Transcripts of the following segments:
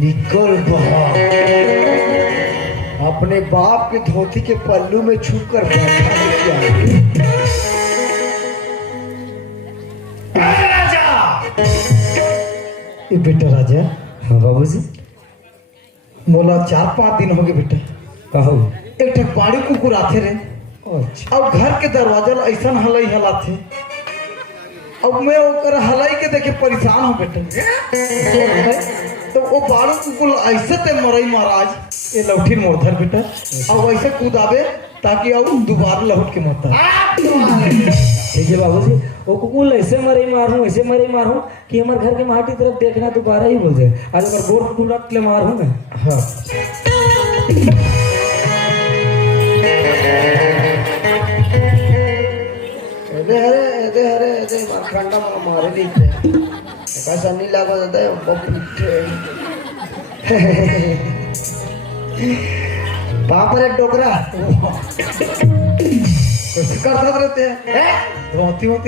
निकल बाहर। अपने बाप के धोती के पल्लू में छुप कर बैठा है क्या? राजा ये बेटा राजा। हाँ बाबू जी। मोला 4-5 दिन हो गए बेटा। कहो एक ठक बाड़ी कुकुर आते रे। अच्छा। अब घर के दरवाजा ला ऐसा हलाई हलाथे। अब मैं ओकर हलाई के देखे परेशान हूँ बेटा। तो वो बाड़ू कुकुर ऐसे ते मरई महाराज ये लौठी मोरधर बेटा। अब ऐसे कूदाबे ताकि अब दोबारा लौट के मरता। ठीक है बाबू जी। वो कुकुल ऐसे मरे मारूं कि हमारे घर के माटी तरफ देखना दोबारा ही बोल दे। आज अगर गोर कुकुल रख ले मारूं मैं। हाँ हरे मारखंडा मारे दीते कैसा नहीं लगा जाता है बाप रे डोकरा कैसे करता रहते हैं धोती फंस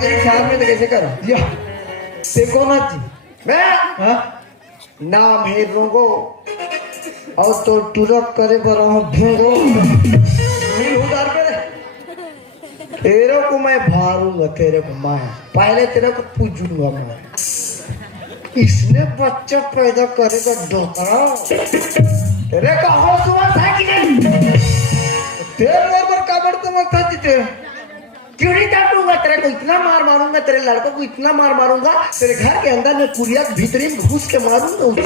गई साथ में तो कैसे कर या देखो ना जी मैं नाम है रोगो और तो टुरक करे पर भेगो उधार पे तेरे को मैं भारूंगा। तेरे को मैं पहले तेरे को पूछूंगा मैं इसने बच्चा पैदा करेगा डोकरा तेरे का होश हुआ था कि नहीं? तेरे बराबर काबर तो मत था जीते क्यों नहीं काटूंगा तेरे को इतना मार मारूंगा तेरे लड़कों को इतना मार मारूंगा तेरे घर के अंदर में कुरिया भीतरी में घुस के मारूंगा।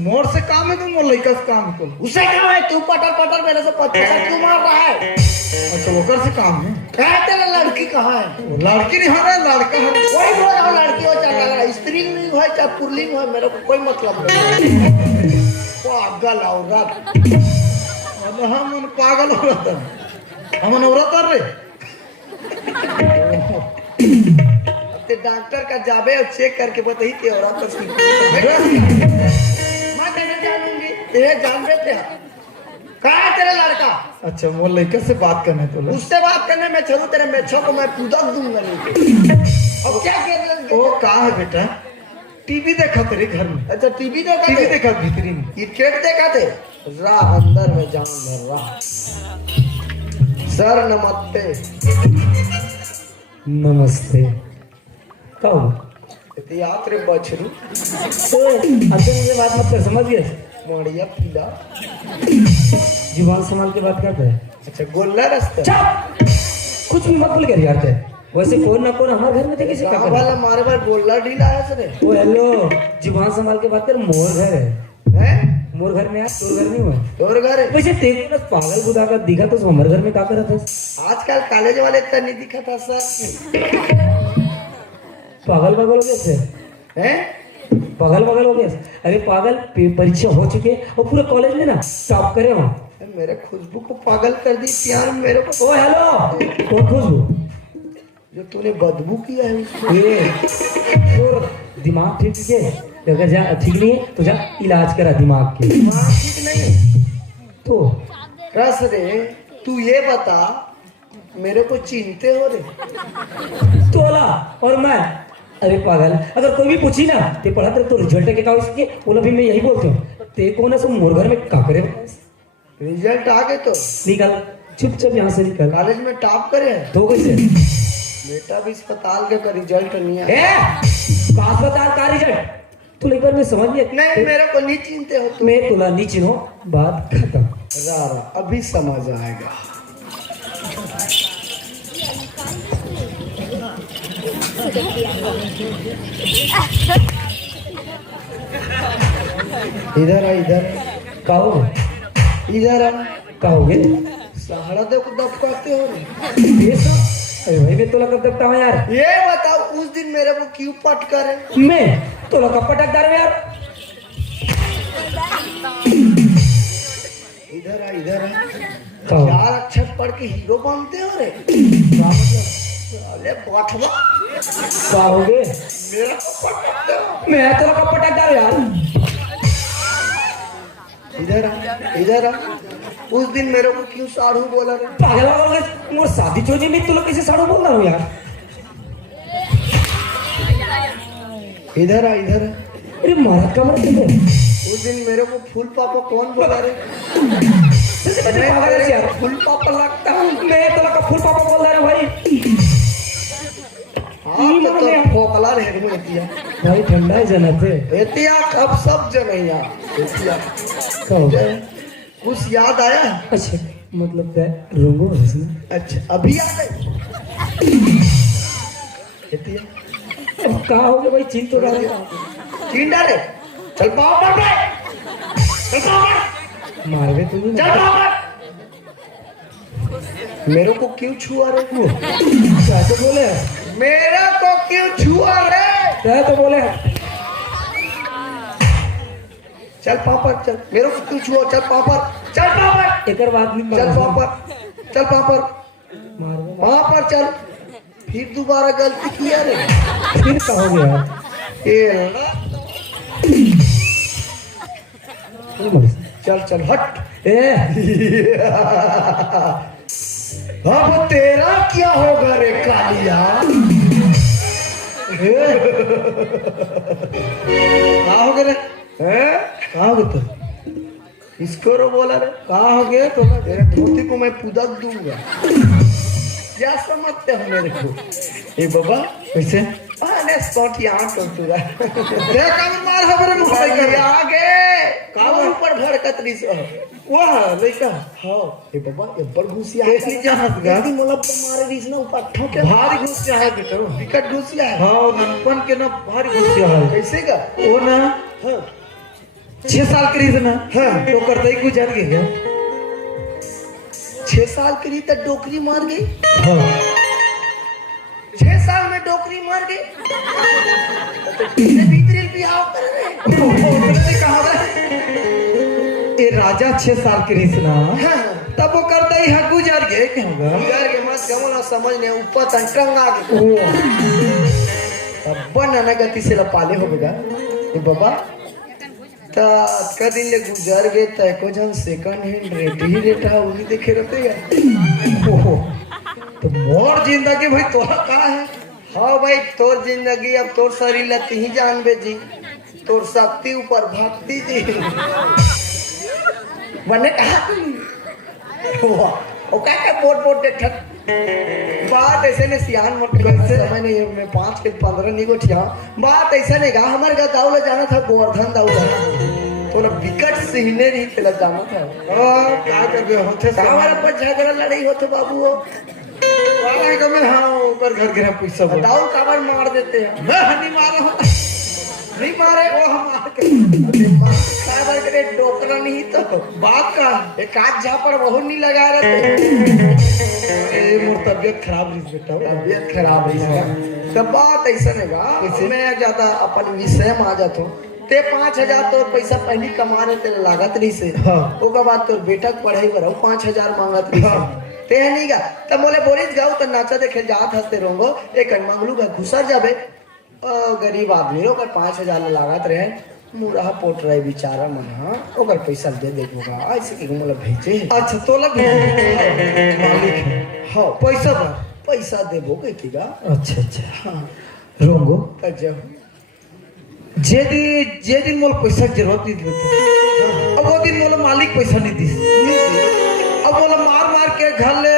मोर से काम है तुम लड़का से काम को उसे क्या है तू पटर मेरे से पत्थर क्यों मार रहा है? अच्छा वो कर से काम है क्या? तेरा लड़की कहाँ है? वो लड़की नहीं है लड़का है। वही बोल रहा हूँ लड़की हो चाहे लग रहा स्त्रीलिंग हो चाहे पुल्लिंग हो मेरे को कोई मतलब नहीं। पागल औरत हम पागल औरत हम औरत रे डॉक्टर का जाबे और चेक करके बताइए कि औरत मैं कैसे जानूंगी? ये जान रहे कहाँ है तेरा लड़का? अच्छा वो लड़के से बात करने तो उससे बात करने में चलूं तेरे मेछों को मैं कूदा दूंगा नहीं। अब क्या कर वो कहाँ है बेटा? टीवी देखा तेरे घर में? अच्छा टीवी देखा भीतरी में क्रिकेट देखा थे राह अंदर में जान भर रहा। सर नमस्ते। कहो याद रे बछरू अंदर मुझे बात मत कर समझ गए? मड़िया पीला जुबान संभाल के बात करते हैं। अच्छा गोल्ला रास्ता कुछ भी मत बोल कर यार थे। वैसे कौन ना कौन हमारे घर में थे किसी का वाला मारे बार गोल्ला ढीला है सर। ओ हेलो जुबान संभाल के बात कर। मोर घर है मोर घर में यार तोर घर नहीं हुआ तोर घर है। वैसे तेरे को पागल खुदा का दिखा तो हमारे घर में क्या कर रहा था? आजकल कॉलेज वाले इतना नहीं दिखा था सर। पागल हो गए थे हैं? पागल हो गए। अरे पागल परीक्षा हो चुके और पूरे कॉलेज में ना टॉप करे हो। मेरे खुशबू को पागल कर दी प्यार मेरे को। ओ हेलो कौन खुशबू? जो तूने बदबू किया है उसको। और दिमाग ठीक है अगर जा ठीक नहीं है तो जा इलाज करा दिमाग के। दिमाग ठीक नहीं तो रस रे तू ये बता मेरे को चिंते हो रे तोला और मैं? अरे पागल अगर कोई भी पूछी ना ते पढ़ा तो रिजल्ट के का इसके बोला भी मैं यही बोलती हूँ ते को ना सब मोर घर में का करे। रिजल्ट आ गए तो निकल चुपचाप यहाँ से निकल। कॉलेज में टॉप करे तो कैसे बेटा भी अस्पताल के रिजल्ट नहीं है? अस्पताल का रिजल्ट तू एक बार मैं समझ नहीं मेरे को नहीं चिंते हो तू। मैं तुला नहीं चिन्हो बात खत्म। रा अभी समझ आएगा। इधर कहोगे सहारा देखो दबकाते हो अरे भाई मैं तोला कब देखता हूँ यार? ये बताओ उस दिन मेरे को क्यों पट करे? मैं तोला कब पटकदार हूँ यार? इधर चार अक्षर पढ़ के हीरो बनते हो रे। बाठवा कहोगे मेरा पटकते हो। मैं तोला कब पटकदार यार? इधर उस दिन मेरे को क्यों साढ़ू बोला रे? पागल मोर शादी छोड़ी मैं तुला कैसे साढ़ू बोल रहा हूँ यार? इधर आ इधर आ। अरे महाराज का मत देखो उस दिन मेरे को फूल पापा कौन बोला रे? जैसे मैं पागल है यार फूल पापा लगता हूँ। मैं तो लगा फुल पापा बोल रहा है भाई हाँ तो फोकला रे मुझे दिया भाई ठंडा है जनाते एतिया कब सब जनैया एतिया कहो कुछ याद आया? अच्छा मतलब क्या रोंगो है इसमें अच्छा अभी याद है एतिया अब कहाँ हो गया भाई चीन तो रहा है चीन डाले चल पाओ मार दे चल पाओ मार गए तुम चल पाओ मेरे को क्यों छुआ रे? क्या तो बोले मेरे को क्यों छुआ रे? क्या तो बोले चल पापा चल मेरे को क्यों छुआ? चल पापा चल पापा एक बात नहीं चल पापा चल पापा मार गए वहां पर चल फिर दोबारा गलती किया रे फिर कहोगे यार ये बोलो। चल चल हट ए अब तेरा क्या होगा रे कालिया? कहाँ हो गए रे? कहाँ हो गए तुम? इसको रो बोला रे कहाँ हो गए तो तेरे धोती को मैं पुदक दूंगा। क्या समझते हो मेरे को? ए बाबा कैसे? आने स्पॉट यहाँ तो तुरा देख अब मार हमरे मुंह पे कर आगे काम ऊपर भड़कत रही सो वाह लइका हां ए बाबा ये बड़ घुसिया कैसी चाहत गा ती मोला मारे रही ना ऊपर ठोके भारी घुसिया है बेटा विकट घुसिया है हां ननपन के ना भारी घुसिया है कैसे का ओ ना हां 6 साल करी ना हां तो करते ही गुजर गया 6 साल करी तो डोकरी मार गई हां 6 साल में डोकरी मार गई भीतरी बिहाव कर रहे ने कहा ए राजा 6 साल की रीसना तब वो करता ही है गुजर गए क्या होगा गुजर के मत गमला समझ ने ऊपर तंटंग आ गए तब बनना गति से लपाले हो गया ए बाबा ता कदिन ले गुजर गए त को जन सेकंड हैंड रेट ही रेट है उन्हीं देखे रहते यार ओहो तो मोर जिंदगी भाई तोरा का है? हाँ भाई तोर जिंदगी अब तोर शरीर लत ही जान बेजी तोर शक्ति ऊपर भक्ति जी बने कहा ओ का पोट पोट देख बात ऐसे ने सियान मत कैसे समय नहीं मैं 5 के 15 नहीं गोठिया बात ऐसा नहीं गा हमारे का दाऊला जाना था गोवर्धन दाऊला थोड़ा विकट सिहने नहीं चला जाना था क्या कर गए होते हमारे पर झगड़ा लड़ाई होते बाबू हो में हाँ ऊपर घर गिरा पैसा दाऊ काबर मार देते हैं मैं नहीं मारा नहीं मारे वो हम मार के काबर करे डोकरा नहीं तो बात का एक काज झापड़ बहुत नहीं लगा रहे ए मोर तबीयत खराब रही बेटा तबीयत खराब रही सब बात ऐसा नहीं गा मैं ज्यादा अपन विषय में आ जाता हूँ ते 5000 तो पैसा पहले कमा रहे तेरे लागत नहीं से ओकर बाद तो बेटा पढ़ाई बढ़ाओ 5000 मांगत नहीं ते है नहीं गा तब बोले बोरिस गाओ तो नाचा देखे जात हंसते रहोगो एक मंगलू का घुसर जाबे गरीब आदमी ओकर 5000 लागत रहे मुराहा पोट रहे बेचारा मन हां ओकर पैसा दे देबोगा ऐसे कि मतलब भेजे अच्छा तोला मालिक हां पैसा देबो केगा अच्छा अच्छा हां रोंगो अच्छा जे दिन मोल पैसा जरूरत नहीं देते अब वो दिन मोला मालिक पैसा नहीं दी अब मोला मार मार के घर ले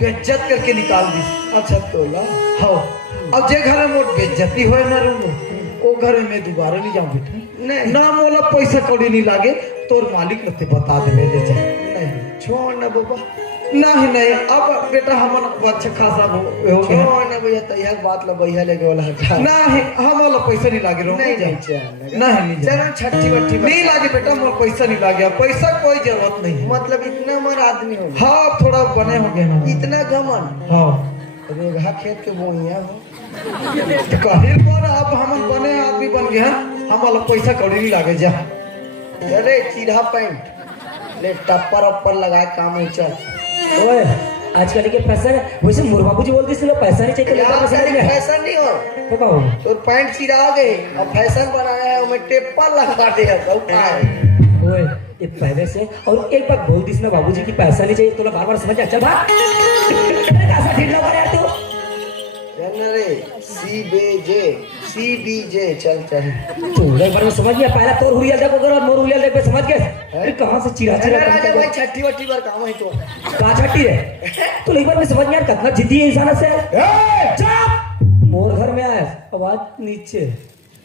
बेइज्जत करके निकाल दी अच्छा तोला हाँ अब जे घर में मोर बेइज्जती होए ना रूम वो घर में दोबारा नहीं जाऊं बेटा नहीं ना मोला पैसा कौड़ी नहीं लागे तोर मालिक ने बता दे ले जा नहीं छोड़ ना बाबा नहीं अब बेटा हम अच्छा खासा हो गया ना भैया तैयार बात ला भैया लेके वाला हटा नहीं हम वाला पैसा नहीं लागे रो नहीं नहीं चलो छट्टी वट्टी नहीं लागे बेटा मोर पैसा नहीं लागे पैसा कोई जरूरत नहीं है मतलब इतना मर आदमी हो हाँ थोड़ा बने हो गया ना इतना गमन हाँ रेगा खेत के बोइया हो कहिल पर अब हम बने आदमी बन गया हम वाला पैसा कौड़ी नहीं लागे जा अरे सीधा पैंट ले टप्पर अप्पर लगा काम हो चल ओए आजकल के फैशन वैसे मोर बाबूजी बोलते थे पैसा नहीं चाहिए फैशन नहीं हो तो का हो तो पैंट चिरा गए और फैशन बनाया है उसमें टेपर लगा दे ओए ये पहले से और एक बात बोल दिस ना बाबूजी की पैसा नहीं चाहिए तोला बार-बार समझ आ चल भाग कैसा ठीक ना करे तू रे CBJ चल चल। तू एक बार में समझ गया, पहला तोर हुरिया देखो करो, मोर हुरिया देख पे समझ गए। अरे कहां से चिरा चिरा राजा भाई छठी वट्टी बार काम है तो का छट्टी रे। तू एक बार में समझ गया कितना जिद्दी है इंसान से। चुप, मोर घर में आया, आवाज नीचे।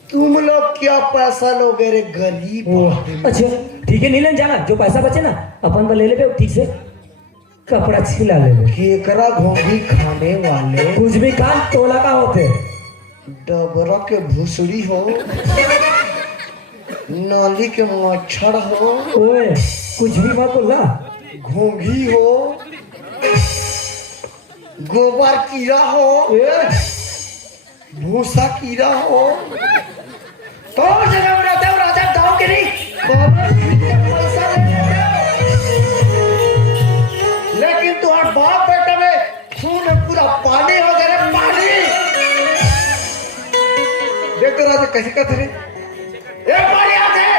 तुम लोग क्या पैसा लोगे रे गरीब। अच्छा ठीक है, नहीं लेने जाना, जो पैसा बचे ना अपन पर ले ले, ठीक से कपड़ा छिला ले। केकरा घोंगी खाने वाले कुछ भी काम तोला का होते, डबरा के भूसड़ी हो, नाली के मच्छर हो, ओए कुछ भी मत बोलना, घोंगी हो, गोबर कीड़ा हो, भूसा कीड़ा हो, तो जगह में रहते हो राजा गाँव के नहीं पैसा लेकिन तुम्हारा बाप बेटा में खून पूरा पानी हो गया रे, पानी। देख तो राजा कैसे कहते रे, एक बार याद है,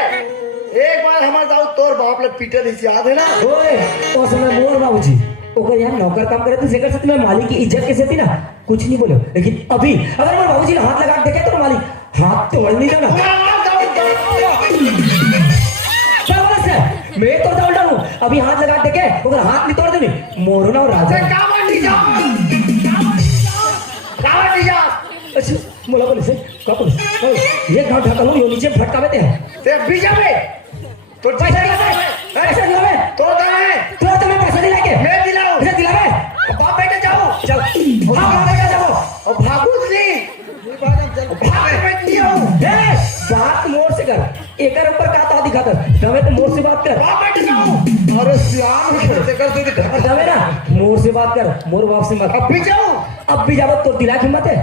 एक बार हमारे जाओ तोर बाप ले पीटर इस याद है ना। ओए उस समय मोर बाबूजी ओकर यहाँ नौकर काम करे थे, सेकर से मैं मालिक की इज्जत कैसे थी ना, कुछ नहीं बोले। लेकिन अभी अगर मैं बाबूजी ने हाथ लगा के देखे तो मालिक हाथ तोड़ नहीं देना। मैं तो दौड़ डालूं, अभी हाथ लगा देखे अगर हाथ नहीं तोड़ देनी मोरो ना राजा। अच्छा मोला बोले से का पुलिस ये गांव ढका लो, यो नीचे फटकावे ते ते बीजा में तो पैसा दिलावे, पैसा दिलावे तो है तो तुम्हें पैसा दिला के मैं दिलाऊं, पैसा दिलावे। बाप बेटा जाओ जाओ हां बेटा जाओ, और भागू जी भाग में नहीं हूं। ए बात मोर से कर, एकर ऊपर का तो दिखाता दवे तो मोर से बात कर। बाप बेटा जाओ, अरे श्याम कैसे कर तू दवे ना मोर से बात कर, मोर बाप से मत। अभी जाओ, अब भी जावत तो दिला की मत है,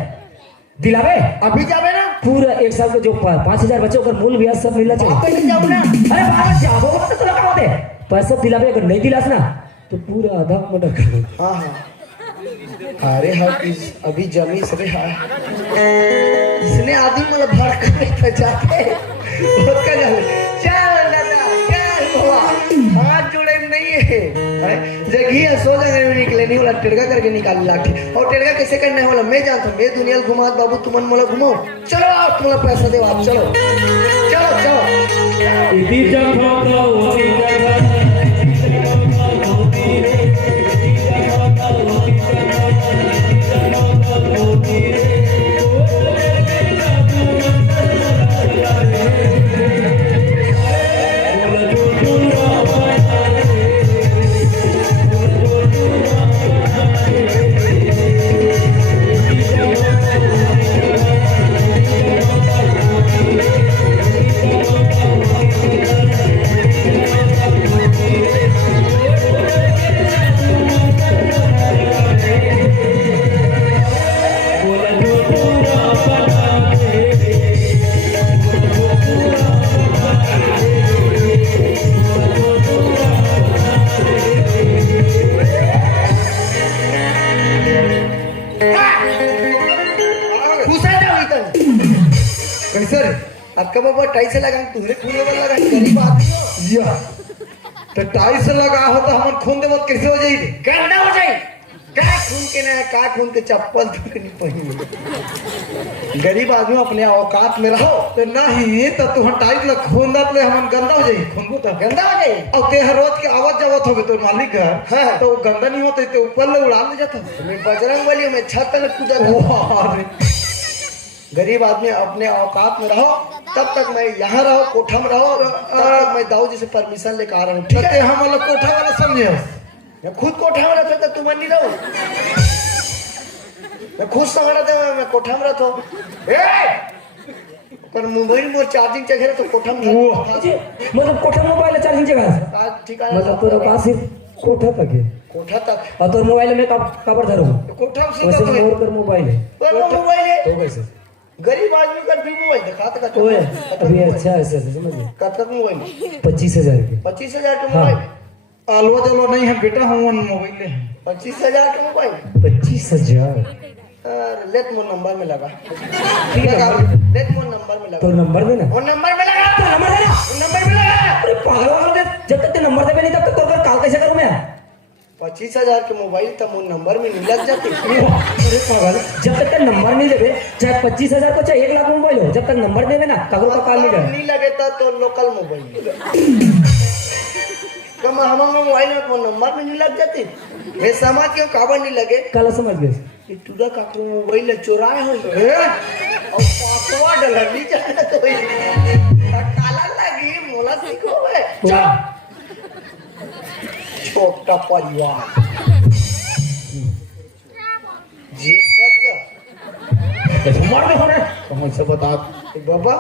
दिलावे अभी जावे ना, पूरा एक साल का जो 5000 बच्चों का मूल ब्याज सब मिलना चाहिए। बाप बेटा जाओ ना, अरे बाबा जाओ मत तो लगा होते पैसा दिलावे, अगर नहीं दिलास ना तो पूरा आधा मर्डर कर दो। हाँ हाँ अरे हाँ अभी जमी से हाँ इसने आदमी मतलब भड़क कर जाते बहुत का चल दादा चल बाबा हाथ जुड़े नहीं है जगह सो जगह में निकले नहीं वाला टेढ़ा करके निकाल लाठी, और टेढ़ा कैसे करना है वाला मैं जानता हूँ, मैं दुनिया घुमा बाबू तुमन मोला घुमाओ, चलो आप तुम्हारा पैसा दे आप, चलो चलो कैसे रे आपका बाबा टाइस लगा तुमने खून देवल लगा, गरीब आदमी हो या तो टाइस लगा हो तो हम खून देवल कैसे हो जाई, गंदा हो जाई, का खून के ना का खून के चप्पल तक नहीं पहनी, गरीब आदमी अपने औकात में रहो तो नहीं तो तुम टाइस लग खून दत ले हम गंदा हो जाई, खून तो गंदा हो जाई, और ते हर रोज के आवाज जावत होगे तो मालिक घर है तो गंदा नहीं होते तो ऊपर ले उड़ा ले जाता, मैं बजरंग बली में छत पे कूदा। गरीब आदमी अपने औकात में रहो, तब तक मैं यहाँ रहो, कोठा में रहो, तब तक मैं दाऊ जी से परमिशन लेकर आ रहा हूँ, ठीक है? हम वाला कोठा वाला समझे, मैं खुद कोठा में रहता तो तुम नहीं रहो, मैं खुद समझ रहा मैं कोठा में रहता पर मोबाइल मोर चार्जिंग चाहिए तो कोठा में मतलब कोठा मोबाइल चार्जिंग जगह ठीक है, मतलब तेरे पास सिर्फ कोठा तक है, कोठा तक और तो मोबाइल में कवर धरो, कोठा में वैसे मोर कर मोबाइल है, मोबाइल है तो कैसे गरीब आदमी का भी मोबाइल दिखा तक ओए अभी अच्छा ऐसे समझिए कब मोबाइल 25,000 के 25,000 का मोबाइल, आलवा जलो नहीं है बेटा, हम मोबाइल ले 25,000 का मोबाइल 25,000 लेट मोर नंबर में लगा, ठीक है लेट मोर नंबर में लगा, तो नंबर देना, वो नंबर में लगा, तो नंबर देना, नंबर में लगा, अरे पागल वाला दे, जब तक ते नंबर दे नहीं तब तक तो काल कैसे करूं मैं, 25,000 के मोबाइल तो मुझ नंबर में नहीं लग जाते। अरे पागल, जब तक नंबर नहीं देवे, चाहे 25,000 को चाहे 1 लाख मोबाइल हो, जब तक नंबर देवे ना कगो का काल नहीं मतलब जाए। नहीं लगेता तो लोकल मोबाइल कम हमारे मोबाइल में फोन नंबर में नहीं लग जाते। मैं समझ क्यों काबर नहीं लगे। काला समझ गए। ये टूडा काकरो मोबाइल ले चुराए हो और पासवर्ड डलर नहीं जाना तो काला लगी मोला सीखो बे। छोटा परिवार जी मार दे होने कौन से बता बाबा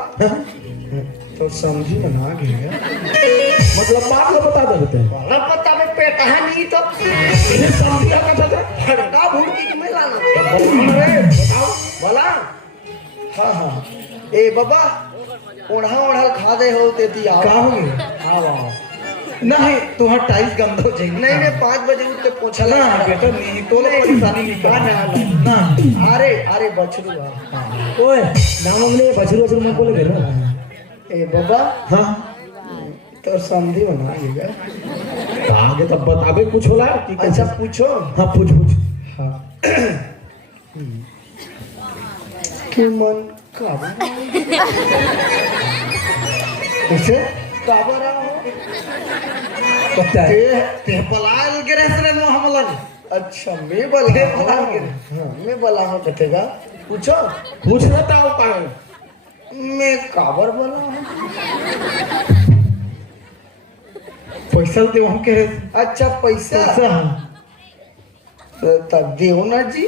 तो समझी बना गया मतलब बात लो बता देते हैं। बाला पता में पेट है नहीं तो इन्हें समझा का था हड़का भूल की मैं लाना अरे बताओ बोला। हाँ हाँ ए बाबा ओढ़ा ओढ़ा खा दे हो ते दिया का हो गए? हाँ वाह नहीं तुहार टाइस गंदा हो जाएगी। नहीं मैं 5 बजे उठ के पहुंचा ना बेटा नहीं तो परेशानी नहीं हाँ, कर ना ना अरे अरे बछरू हाँ। ओए नाम हमने बछरू में बोले गए ना। ए बाबा हाँ तो समझी बना लेगा आगे तब बताबे कुछ होला कि अच्छा पूछो हाँ पूछ पूछ। हाँ कि मन काबर कैसे काबर आओ पता है ते ते पलायल गिरे से नो हमला अच्छा मैं बला हाँ मैं बला हूँ कटेगा पूछो पूछ लेता हूँ पाए मैं काबर बला हूँ पैसा दे वहां के अच्छा पैसा पैसा हाँ तब देव ना जी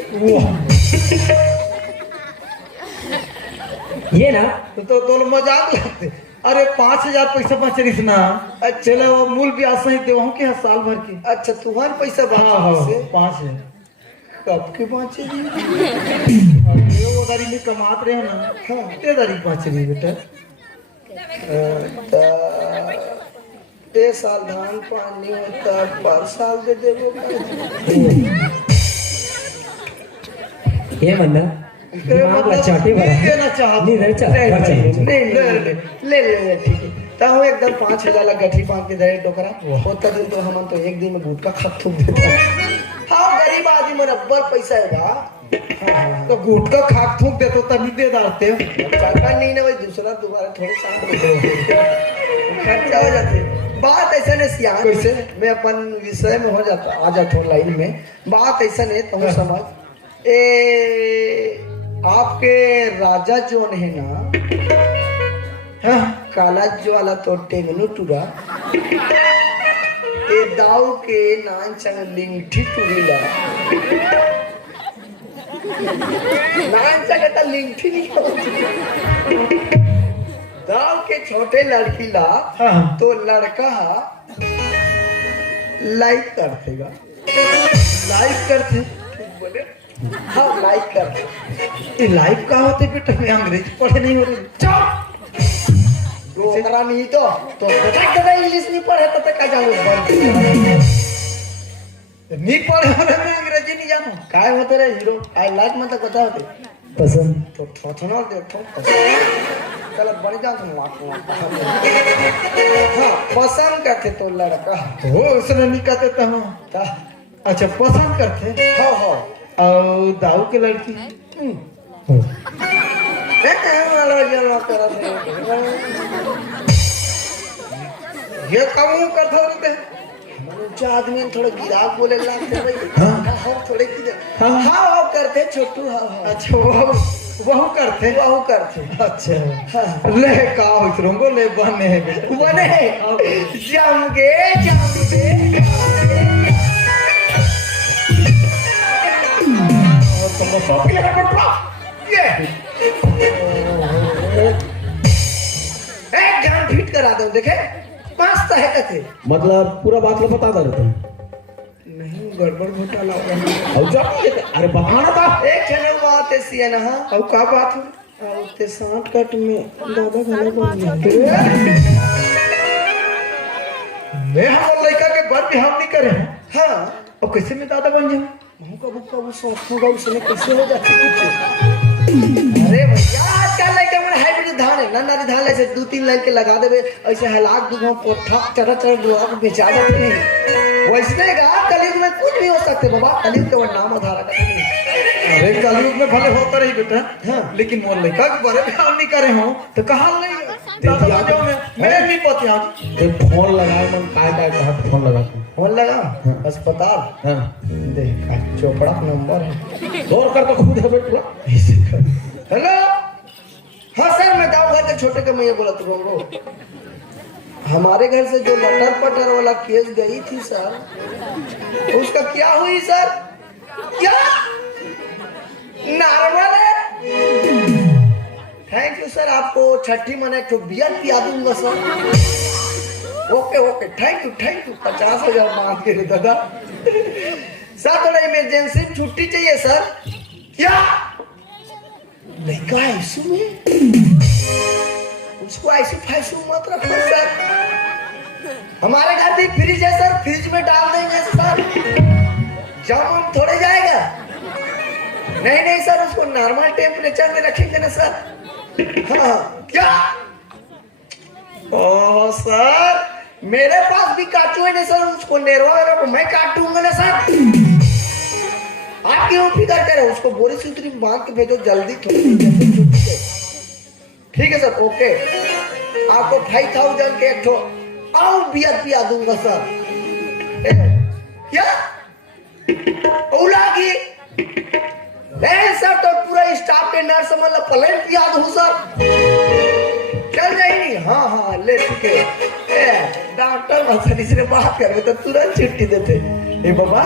ये ना तो तोल मजाक लगते। अरे 5,000 पैसा बच रही ना। अच्छा। चले वो मूल ब्याज सही दे वहां के साल भर की। अच्छा तुम्हारे पैसा हाँ हाँ बाकी से 5,000 कब के पहुंचेगी वो दारी में कमात रहे हो ना। हाँ ते दारी बच रही बेटा। ते साल धान पानी होता पर साल दे देवो ये मन्ना दिमाग ला चाटे भरा देना चाहत नहीं नहीं चाट ले ठीक है ता हूँ एकदम 5,000 ला गठी बांध के दे डोकरा होता दिन तो हम तो एक दिन में गुटका खा थूक देता। हाँ गरीब आदमी में रब्बर पैसा होगा तो गुटका खाक थूक दे तो तभी दे डालते हो। चाका नहीं ना भाई दूसरा दोबारा थोड़े शांत खर्चा हो जाते बात ऐसा नहीं सियान कैसे? मैं अपन विषय में हो जाता आ जाता हूँ लाइन में। बात ऐसा नहीं तुम समझ ए आपके राजा जो है ना हाँ काला जो वाला तो टेंगनु टूरा ए दाऊ के नान चंग लिंगठी टूरीला नान चंग ता लिंगठी नहीं होती दाऊ के छोटे लड़की ला हाँ तो लड़का लाइक करतेगा लाइक करते। ठीक बोले हाँ लाइक करते ये लाइफ का होते बेटा मैं अंग्रेजी पढ़े नहीं हो रही। चुप डोकरा नहीं तो बेटा इंग्लिश नहीं पढ़े तो का जानो नहीं पढ़े हो रहे मैं अंग्रेजी नहीं जानू। काय होते रे हीरो आई लाइक मतलब कथा होते पसंद तो थोथना देखो चल बड़ी जान तुम हाँ पसंद करते तो लड़का हो उसने नहीं कहते तो हम ता अच्छा पसंद करते। हाँ हाँ और दाऊ के लड़की ये काम करते रहते जो आदमी थोड़ा गिराक बोले लगते भाई हाँ। हाँ थोड़े की हाँ। हाँ करते छोटू हाँ हाँ अच्छा वह करते। वो करते अच्छा हाँ ले का होइसरोंगो ले बने है बेटा बने जमगे और तुमको बाप के लगा पड़ा ये एक गान फिट करा दो देखे मस्त है कथे मतलब पूरा बात लो बता देते हैं। नहीं गड़बड़ घोटाला हो रहा और जब ये अरे बताना था एक चलो बात ऐसी है ना हाँ और का बात है? और ते सांठ कट में दादा घने बन गया मैं हम लड़का के बर भी हम नहीं करे हैं हाँ और कैसे में दादा बन जाऊं? मुँह का सोचूंगा उसने कैसे हो जाती अरे भैया आजकल लड़का में हाइब्रिड धान है ना नारी धान ऐसे 2-3 लाइन के लगा देवे ऐसे हलाक दूंगा पोठा चरा चरा दुआ को बेचा जाते नहीं वैसने का कलयुग में कुछ भी हो सकते बाबा, कलयुग केवल नाम आधार का नहीं। अरे कलयुग में भले होता रही बेटा, हाँ। लेकिन मोर लड़का के बड़े ध्यान नहीं करे हो तो कहा नहीं दादा दिया जो मैं नहीं पता आज ते फोन लगाए मन काय कहा फोन लगा तू फोन लगा अस्पताल, हां देखा चोपड़ा नंबर है, दौड़ कर तो खुद है बेटा। हेलो। हाँ सर, मैं गाँव घर के छोटे का मैं ये बोला तुमको, हमारे घर से जो लटर पटर वाला केस गई थी सर, उसका क्या हुई सर? क्या नॉर्मल है? थैंक यू सर, आपको छठी मने एक बियर पिया दूंगा sir. Okay okay, thank you 50,000 मांग के दादा। सर थोड़ा इमरजेंसी में छुट्टी चाहिए सर। क्या लड़का आईसीयू में? उसको आईसीयू फाइसू मत रखो सर, हमारे घर भी फ्रिज है सर, फ्रिज में डाल देंगे सर, जाम थोड़े जाएगा। नहीं सर, उसको नॉर्मल टेम्परेचर में रखेंगे ना सर। हाँ क्या? ओह सर, मेरे पास भी काटू है ना सर, उसको नेरवा मैं काटूंगा ना सर। आप क्यों फिकर करें, उसको बोरी सूत्री बांध के भेजो जल्दी, ठीक है सर। ओके, आपको 5,000 के एक ठो और बियर पिया दूंगा सर। क्या उलागी? नहीं सर, तो पूरा स्टाफ के नर्स मतलब प्लेन पिया दूं सर, चल जाएगी। हाँ ले ठीक है, डॉक्टर मसली से बात कर तो तुरंत छुट्टी देते। ए बाबा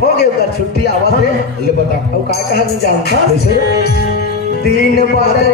हो गया उधर छुट्टी, आवाज ले बता। और काय कहा नहीं जानता, दिन बदल